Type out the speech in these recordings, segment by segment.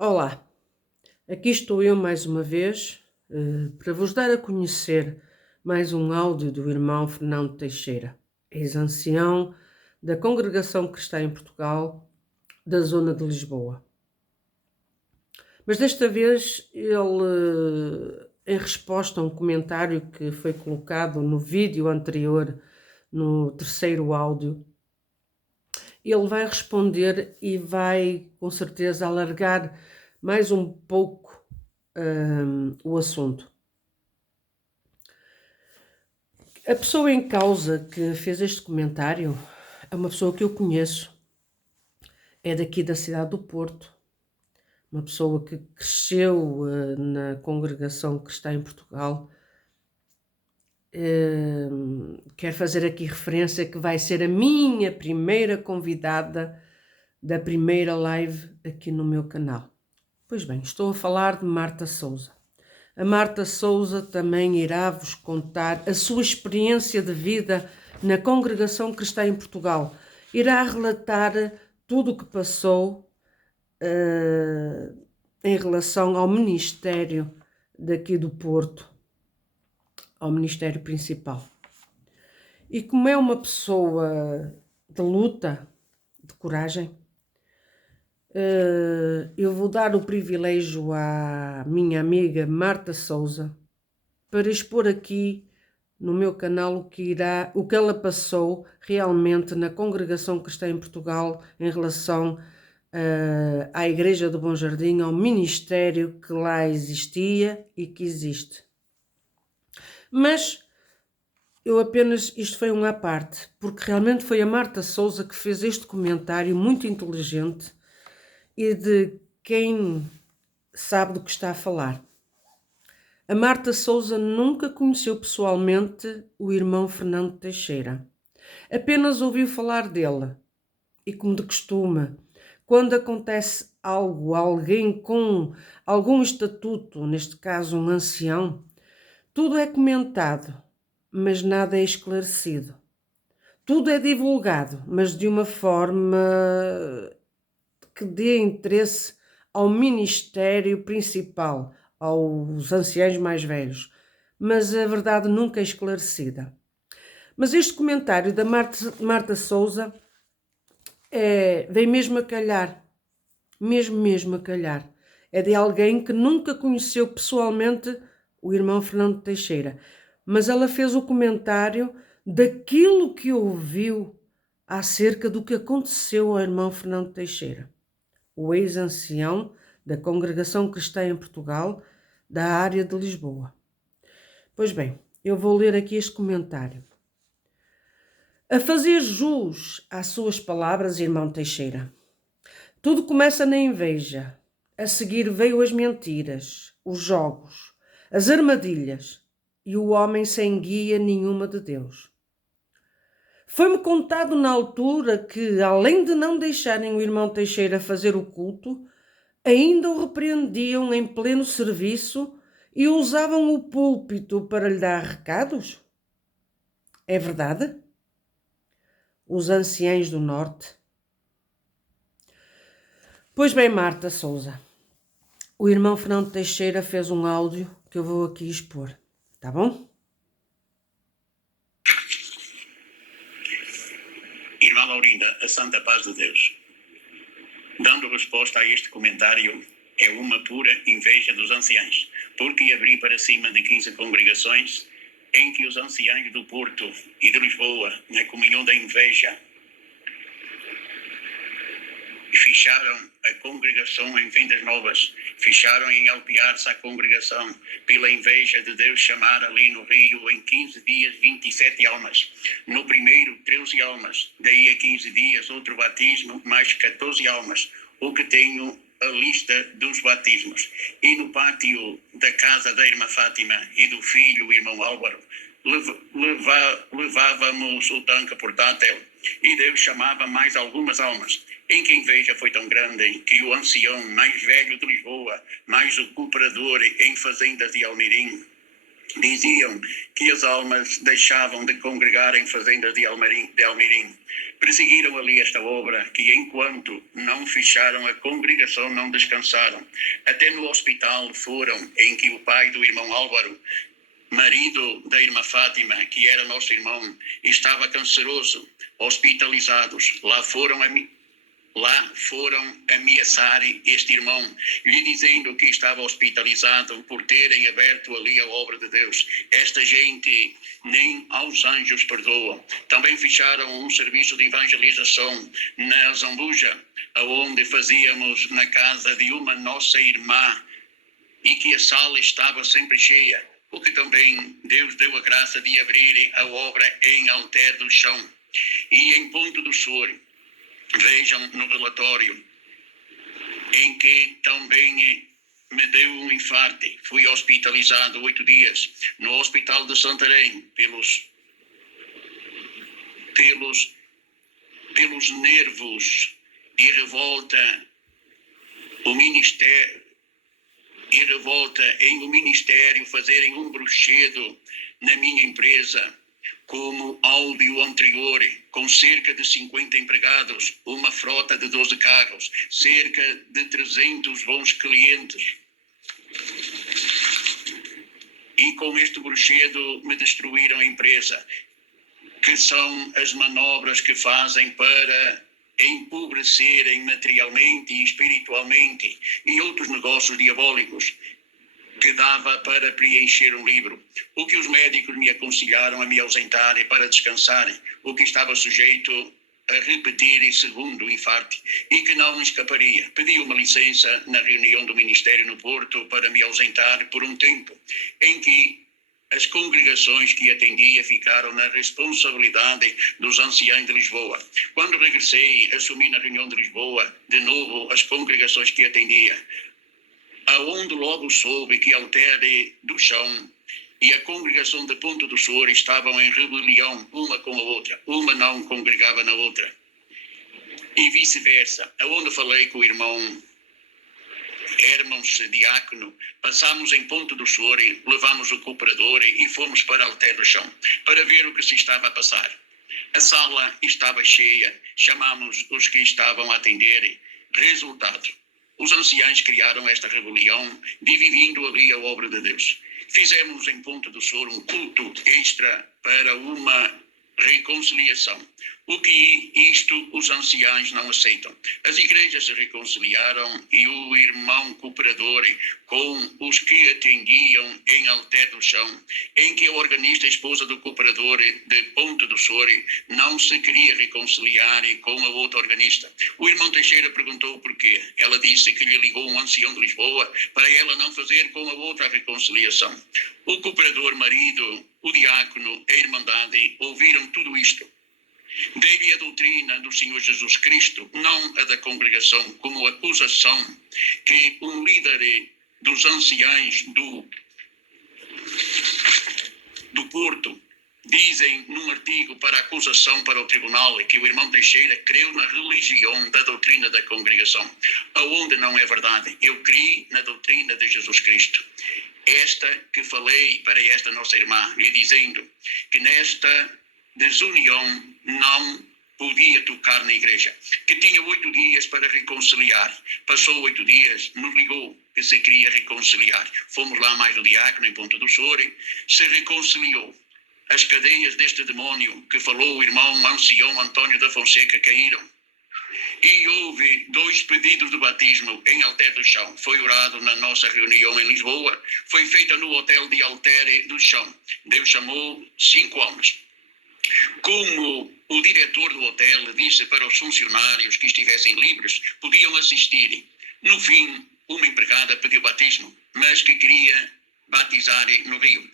Olá, aqui estou eu mais uma vez para vos dar a conhecer mais um áudio do irmão Fernando Teixeira, ex-ancião da Congregação Cristã em Portugal, da zona de Lisboa. Mas desta vez ele, em resposta a um comentário que foi colocado no vídeo anterior, no terceiro áudio, ele vai responder e vai com certeza alargar mais um pouco o assunto. A pessoa em causa que fez este comentário é uma pessoa que eu conheço, é daqui da cidade do Porto, uma pessoa que cresceu na Congregação Cristã em Portugal. Quero fazer aqui referência que vai ser a minha primeira convidada da primeira live aqui no meu canal. Pois bem, estou a falar de Marta Souza. A Marta Souza também irá vos contar a sua experiência de vida na Congregação Cristã em Portugal. Irá relatar tudo o que passou em relação ao ministério daqui do Porto, ao ministério principal. E como é uma pessoa de luta, de coragem, eu vou dar o privilégio à minha amiga Marta Souza para expor aqui no meu canal o que ela passou realmente na Congregação Cristã em Portugal em relação à Igreja do Bom Jardim, ao ministério que lá existia e que existe. Mas isto foi à parte, porque realmente foi a Marta Souza que fez este comentário muito inteligente e de quem sabe do que está a falar. A Marta Souza nunca conheceu pessoalmente o irmão Fernando Teixeira. Apenas ouviu falar dele. E como de costume, quando acontece algo a alguém com algum estatuto, neste caso um ancião, tudo é comentado, mas nada é esclarecido. Tudo é divulgado, mas de uma forma que dê interesse ao ministério principal, aos anciãos mais velhos, mas a verdade nunca é esclarecida. Mas este comentário da Marta Souza vem mesmo a calhar, mesmo a calhar. É de alguém que nunca conheceu pessoalmente o irmão Fernando Teixeira, mas ela fez o comentário daquilo que ouviu acerca do que aconteceu ao irmão Fernando Teixeira, o ex-ancião da Congregação Cristã em Portugal, da área de Lisboa. Pois bem, eu vou ler aqui este comentário. A fazer jus às suas palavras, irmão Teixeira, tudo começa na inveja. A seguir veio as mentiras, os jogos, as armadilhas e o homem sem guia nenhuma de Deus. Foi-me contado na altura que, além de não deixarem o irmão Teixeira fazer o culto, ainda o repreendiam em pleno serviço e usavam o púlpito para lhe dar recados? É verdade? Os anciãos do Norte. Pois bem, Marta Souza, o irmão Fernando Teixeira fez um áudio que eu vou aqui expor, tá bom? Irmã Laurinda, a santa paz de Deus. Dando resposta a este comentário, é uma pura inveja dos anciãos, porque abri para cima de 15 congregações em que os anciãos do Porto e de Lisboa, na comunhão da inveja, fecharam a congregação em vendas novas, fecharam em Alpiar-se a congregação, pela inveja de Deus chamar ali no Rio em 15 dias 27 almas. No primeiro, 13 almas, daí a 15 dias outro batismo, mais 14 almas, o que tenho a lista dos batismos. E no pátio da casa da irmã Fátima e do filho, o irmão Álvaro, levávamos o tanque portátil e Deus chamava mais algumas almas, em que a inveja foi tão grande que o ancião mais velho de Lisboa, mais o cooperador em fazendas de Almirim, Diziam que as almas deixavam de congregar em fazendas de Almeirim. Perseguiram ali esta obra, que enquanto não fecharam a congregação, não descansaram. Até no hospital foram, em que o pai do irmão Álvaro, marido da irmã Fátima, que era nosso irmão, estava canceroso, hospitalizados. Lá foram ameaçar este irmão, lhe dizendo que estava hospitalizado por terem aberto ali a obra de Deus. Esta gente nem aos anjos perdoa. Também fecharam um serviço de evangelização na Zambuja, onde fazíamos na casa de uma nossa irmã, e que a sala estava sempre cheia, porque também Deus deu a graça de abrir a obra em Alter do Chão. E em Ponto do Sul, vejam no relatório, em que também me deu um infarto. Fui hospitalizado 8 dias no Hospital de Santarém pelos nervos e revolta em o Ministério fazerem um bruxedo na minha empresa, como áudio anterior, com cerca de 50 empregados, uma frota de 12 carros, cerca de 300 bons clientes. E com este bruxedo me destruíram a empresa, que são as manobras que fazem para empobrecerem materialmente e espiritualmente, e outros negócios diabólicos que dava para preencher um livro. O que os médicos me aconselharam a me ausentar para descansar, o que estava sujeito a repetir segundo infarto, e que não escaparia. Pedi uma licença na reunião do Ministério no Porto para me ausentar por um tempo, em que as congregações que atendia ficaram na responsabilidade dos anciãos de Lisboa. Quando regressei, assumi na reunião de Lisboa, de novo, as congregações que atendia, aonde logo soube que Alter do Chão e a congregação de Ponto do Sul estavam em rebelião uma com a outra. Uma não congregava na outra. E vice-versa. Aonde falei com o irmão Hermans Diácono, passámos em Ponto do Sul, levamos o cooperador e fomos para Alter do Chão, para ver o que se estava a passar. A sala estava cheia, chamamos os que estavam a atender. Resultado: os anciãos criaram esta rebelião, dividindo ali a obra de Deus. Fizemos em Ponto do Sul um culto extra para uma reconciliação. O que isto os anciãos não aceitam. As igrejas se reconciliaram e o irmão cooperador com os que atendiam em Alter do Chão, em que a organista esposa do cooperador de Ponto do Sul não se queria reconciliar com a outra organista. O irmão Teixeira perguntou por quê. Ela disse que lhe ligou um ancião de Lisboa para ela não fazer com a outra a reconciliação. O cooperador, marido, o diácono, a irmandade ouviram tudo isto. Dei-lhe a doutrina do Senhor Jesus Cristo, não a da congregação, como acusação que um líder dos anciãos do Porto dizem num artigo para acusação para o tribunal que o irmão Teixeira creu na religião da doutrina da congregação, aonde não é verdade. Eu criei na doutrina de Jesus Cristo. Esta que falei para esta nossa irmã, lhe dizendo que nesta desunião não podia tocar na igreja, que tinha 8 dias para reconciliar. Passou 8 dias, nos ligou que se queria reconciliar. Fomos lá mais o diácono em Ponto do Sul, se reconciliou. As cadeias deste demônio que falou o irmão ancião Antônio da Fonseca caíram. E houve 2 pedidos de batismo em Alter do Chão. Foi orado na nossa reunião em Lisboa, foi feita no hotel de Alter do Chão. Deus chamou 5 homens. Como o diretor do hotel disse para os funcionários que estivessem livres, podiam assistir. No fim, uma empregada pediu batismo, mas que queria batizar no Rio.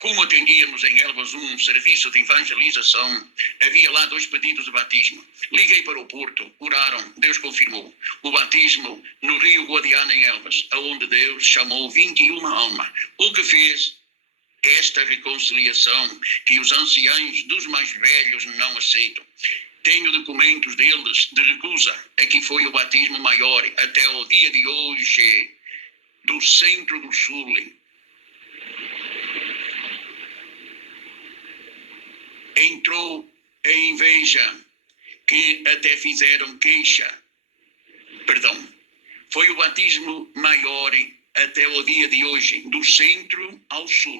Como atendíamos em Elvas um serviço de evangelização, havia lá 2 pedidos de batismo. Liguei para o Porto, oraram, Deus confirmou. O batismo no Rio Guadiana em Elvas, aonde Deus chamou 21 almas. O que fez esta reconciliação que os anciãos dos mais velhos não aceitam. Tenho documentos deles de recusa. Aqui foi o batismo maior até o dia de hoje do Centro do Sul. entrou a inveja, que até fizeram queixa. Perdão, foi o batismo maior até o dia de hoje, do centro ao sul.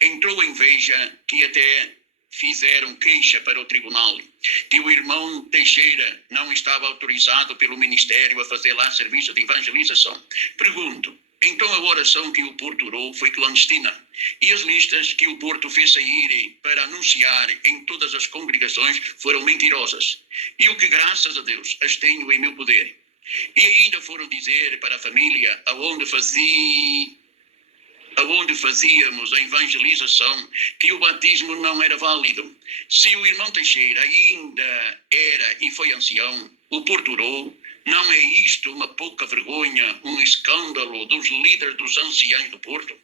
Entrou a inveja, que até fizeram queixa para o tribunal, que o irmão Teixeira não estava autorizado pelo ministério a fazer lá serviço de evangelização. Pergunto, então a oração que o Porto orou foi clandestina, e as listas que o Porto fez sair para anunciar em todas as congregações foram mentirosas, e o que graças a Deus as tenho em meu poder. E ainda foram dizer para a família aonde fazíamos a evangelização, que o batismo não era válido. Se o irmão Teixeira ainda era e foi ancião, o Porto orou. Não é isto uma pouca vergonha, um escândalo dos líderes dos anciãos do Porto?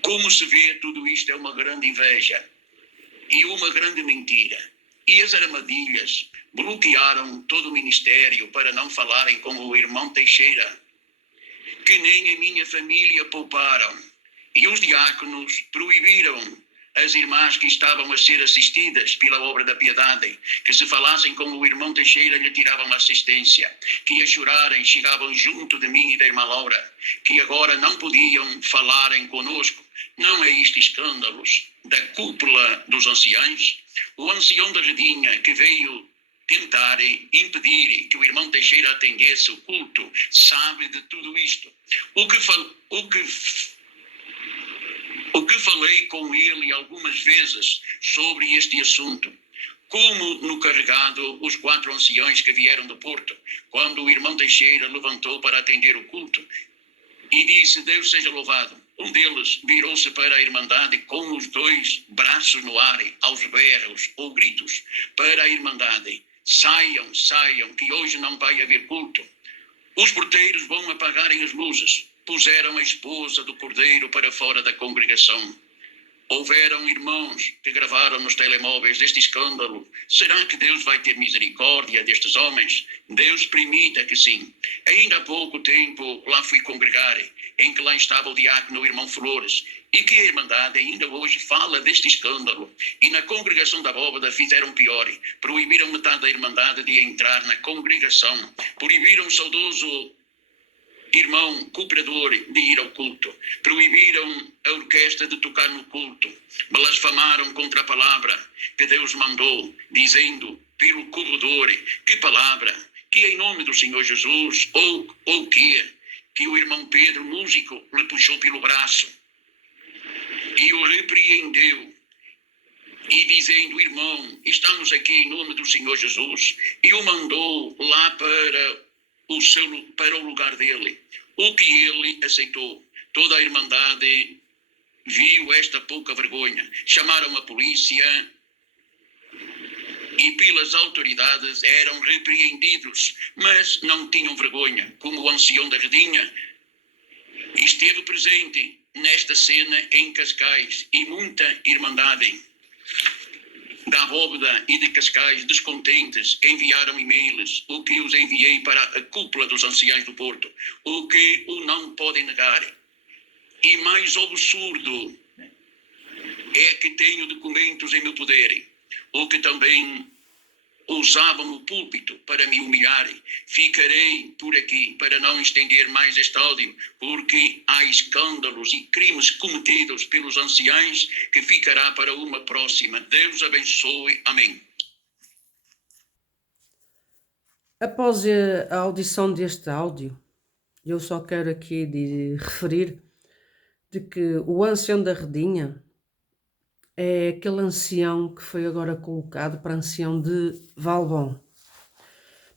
Como se vê, tudo isto é uma grande inveja e uma grande mentira. E as armadilhas bloquearam todo o ministério para não falarem com o irmão Teixeira, que nem a minha família pouparam. E os diáconos proibiram as irmãs que estavam a ser assistidas pela obra da piedade, que se falassem com o irmão Teixeira lhe tiravam assistência, que a chorarem chegavam junto de mim e da irmã Laura, que agora não podiam falarem conosco. Não é isto escândalos da cúpula dos anciãos? O ancião da Redinha, que veio tentar impedir que o irmão Teixeira atendesse o culto, sabe de tudo isto. O que falei com ele algumas vezes sobre este assunto. Como no carregado, os 4 anciãos que vieram do Porto, quando o irmão Teixeira levantou para atender o culto e disse, Deus seja louvado. Um deles virou-se para a Irmandade com os 2 braços no ar, aos berros ou gritos, para a Irmandade. Saiam, que hoje não vai haver culto. Os porteiros vão apagarem as luzes. Puseram a esposa do cordeiro para fora da congregação. Houveram irmãos que gravaram nos telemóveis este escândalo. Será que Deus vai ter misericórdia destes homens? Deus permita que sim. Ainda há pouco tempo lá fui congregar, em que lá estava o diácono irmão Flores, e que a Irmandade ainda hoje fala deste escândalo. E na congregação da Bóveda fizeram pior. Proibiram metade da Irmandade de entrar na congregação. Proibiram o saudoso irmão cooperador de ir ao culto. Proibiram a orquestra de tocar no culto. Blasfamaram contra a palavra que Deus mandou, dizendo pelo corredor, que palavra, que em nome do Senhor Jesus, ou que o irmão Pedro, músico, lhe puxou pelo braço e o repreendeu, e dizendo, irmão, estamos aqui em nome do Senhor Jesus, e o mandou lá para o lugar dele, o que ele aceitou. Toda a Irmandade viu esta pouca vergonha. Chamaram a polícia e pelas autoridades eram repreendidos, mas não tinham vergonha, como o ancião da Redinha esteve presente nesta cena em Cascais, e muita Irmandade da Bóveda e de Cascais, descontentes, enviaram e-mails, o que os enviei para a cúpula dos anciãos do Porto, o que o não podem negar. E mais absurdo é que tenho documentos em meu poder, o que também usavam o púlpito para me humilhar. Ficarei por aqui para não estender mais este áudio, porque há escândalos e crimes cometidos pelos anciãos que ficará para uma próxima. Deus abençoe. Amém. Após a audição deste áudio, eu só quero aqui referir de que o ancião da Redinha é aquele ancião que foi agora colocado para ancião de Valbom.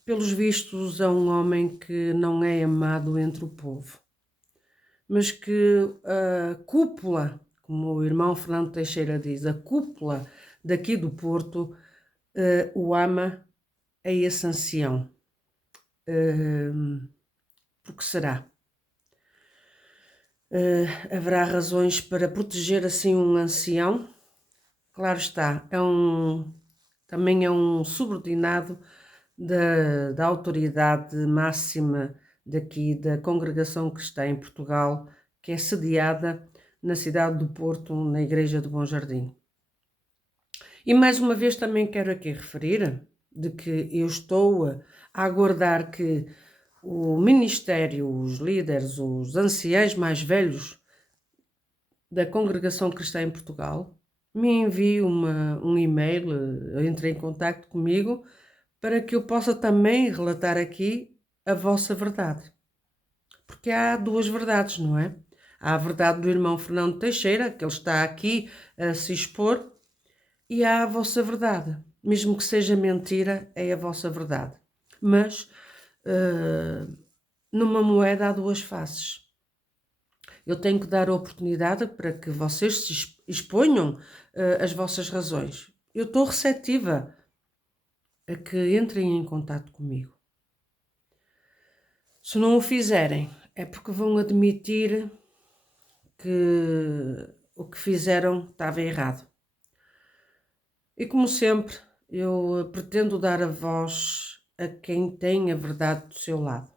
Pelos vistos, é um homem que não é amado entre o povo, mas que a cúpula, como o irmão Fernando Teixeira diz, a cúpula daqui do Porto o ama a esse ancião. Porque será? Haverá razões para proteger assim um ancião? Claro está, também é um subordinado da autoridade máxima daqui da congregação que está em Portugal, que é sediada na cidade do Porto, na Igreja do Bom Jardim. E mais uma vez também quero aqui referir de que eu estou a aguardar que o Ministério, os líderes, os anciães mais velhos da Congregação Cristã em Portugal me envie um e-mail, entre em contato comigo, para que eu possa também relatar aqui a vossa verdade. Porque há duas verdades, não é? Há a verdade do irmão Fernando Teixeira, que ele está aqui a se expor, e há a vossa verdade. Mesmo que seja mentira, é a vossa verdade. Mas numa moeda há duas faces. Eu tenho que dar a oportunidade para que vocês se exponham as vossas razões. Eu estou receptiva a que entrem em contato comigo. Se não o fizerem, é porque vão admitir que o que fizeram estava errado. E como sempre, eu pretendo dar a voz a quem tem a verdade do seu lado.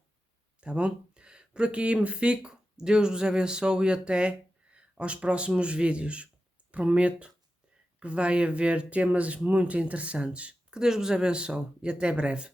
Tá bom? Por aqui me fico. Deus vos abençoe e até aos próximos vídeos. Prometo que vai haver temas muito interessantes. Que Deus vos abençoe e até breve.